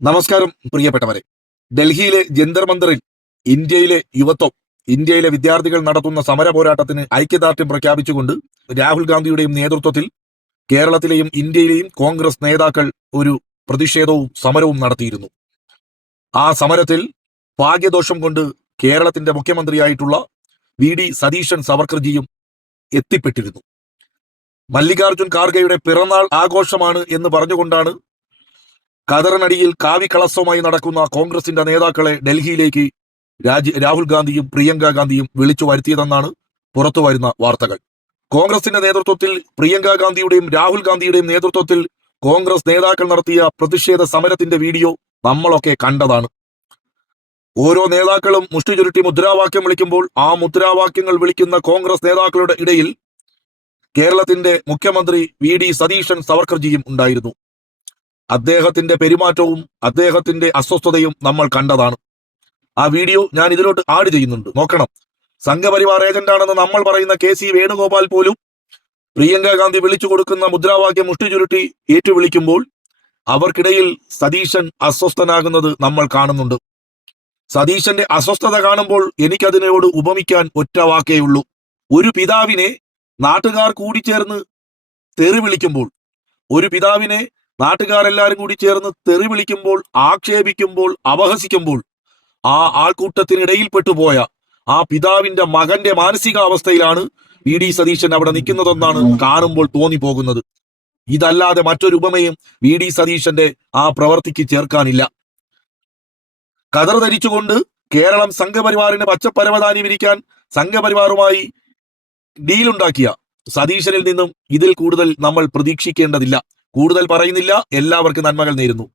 നമസ്കാരം പ്രിയപ്പെട്ടവരെ. ഡൽഹിയിലെ ജന്തർ മന്ദറിൽ ഇന്ത്യയിലെ യുവത്വം, ഇന്ത്യയിലെ വിദ്യാർത്ഥികൾ നടത്തുന്ന സമര പോരാട്ടത്തിന് ഐക്യദാർഢ്യം പ്രഖ്യാപിച്ചുകൊണ്ട് രാഹുൽ ഗാന്ധിയുടെയും നേതൃത്വത്തിൽ കേരളത്തിലെയും ഇന്ത്യയിലെയും കോൺഗ്രസ് നേതാക്കൾ ഒരു പ്രതിഷേധവും സമരവും നടത്തിയിരുന്നു. ആ സമരത്തിൽ ഭാഗ്യദോഷം കൊണ്ട് കേരളത്തിന്റെ മുഖ്യമന്ത്രിയായിട്ടുള്ള വി.ഡി. സതീശൻ സവർക്കർജിയും എത്തിപ്പെട്ടിരുന്നു. മല്ലികാർജുൻ ഖാർഗെയുടെ പിറന്നാൾ ആഘോഷമാണ് എന്ന് പറഞ്ഞുകൊണ്ടാണ് ഖദറിനടിയിൽ കാവികളസവുമായി നടക്കുന്ന കോൺഗ്രസിന്റെ നേതാക്കളെ ഡൽഹിയിലേക്ക് രാഹുൽ ഗാന്ധിയും പ്രിയങ്ക ഗാന്ധിയും വിളിച്ചു വരുത്തിയതെന്നാണ് പുറത്തുവരുന്ന വാർത്തകൾ. കോൺഗ്രസിന്റെ നേതൃത്വത്തിൽ പ്രിയങ്ക ഗാന്ധിയുടെയും രാഹുൽ ഗാന്ധിയുടെയും നേതൃത്വത്തിൽ കോൺഗ്രസ് നേതാക്കൾ നടത്തിയ പ്രതിഷേധ സമരത്തിന്റെ വീഡിയോ നമ്മളൊക്കെ കണ്ടതാണ്. ഓരോ നേതാക്കളും മുഷ്ടി ചുരുട്ടി മുദ്രാവാക്യം വിളിക്കുമ്പോൾ ആ മുദ്രാവാക്യങ്ങൾ വിളിക്കുന്ന കോൺഗ്രസ് നേതാക്കളുടെ ഇടയിൽ കേരളത്തിന്റെ മുഖ്യമന്ത്രി വി.ഡി. സതീശൻ സവർക്കർജിയും ഉണ്ടായിരുന്നു. അദ്ദേഹത്തിന്റെ പെരുമാറ്റവും അദ്ദേഹത്തിന്റെ അസ്വസ്ഥതയും നമ്മൾ കണ്ടതാണ്. ആ വീഡിയോ ഞാൻ ഇതിലോട്ട് ആഡ് ചെയ്യുന്നുണ്ട്, നോക്കണം. സംഘപരിവാർ ഏജന്റാണെന്ന് നമ്മൾ പറയുന്ന കെ.സി. വേണുഗോപാൽ പോലും പ്രിയങ്ക ഗാന്ധി വിളിച്ചു കൊടുക്കുന്ന മുദ്രാവാക്യം മുഷ്ടി ചുരുട്ടി ഏറ്റുവിളിക്കുമ്പോൾ അവർക്കിടയിൽ സതീശൻ അസ്വസ്ഥനാകുന്നത് നമ്മൾ കാണുന്നുണ്ട്. സതീശന്റെ അസ്വസ്ഥത കാണുമ്പോൾ എനിക്കതിനോട് ഉപമിക്കാൻ ഒറ്റ വാക്കേ ഉള്ളൂ. ഒരു പിതാവിനെ നാട്ടുകാർ കൂടിച്ചേർന്ന് തെറി വിളിക്കുമ്പോൾ, ഒരു പിതാവിനെ നാട്ടുകാരെല്ലാരും കൂടി ചേർന്ന് തെറി വിളിക്കുമ്പോൾ, ആക്ഷേപിക്കുമ്പോൾ, അപഹസിക്കുമ്പോൾ ആ ആൾക്കൂട്ടത്തിനിടയിൽപ്പെട്ടു പോയ ആ പിതാവിന്റെ മകന്റെ മാനസികാവസ്ഥയിലാണ് വി.ഡി. സതീശൻ അവിടെ നിൽക്കുന്നതെന്നാണ് കാണുമ്പോൾ തോന്നിപ്പോകുന്നത്. ഇതല്ലാതെ മറ്റൊരു ഉപമയും വി.ഡി. സതീശന്റെ ആ പ്രവർത്തിക്ക് ചേർക്കാനില്ല. കതർ ധരിച്ചുകൊണ്ട് കേരളം സംഘപരിവാറിന് പച്ചപ്പരവതാനി വിരിക്കാൻ സംഘപരിവാറുമായി ഡീലുണ്ടാക്കിയ സതീശനിൽ നിന്നും ഇതിൽ കൂടുതൽ നമ്മൾ പ്രതീക്ഷിക്കേണ്ടതില്ല. കൂടുതൽ പറയുന്നില്ല. എല്ലാവർക്കും നന്മകൾ നേരുന്നു.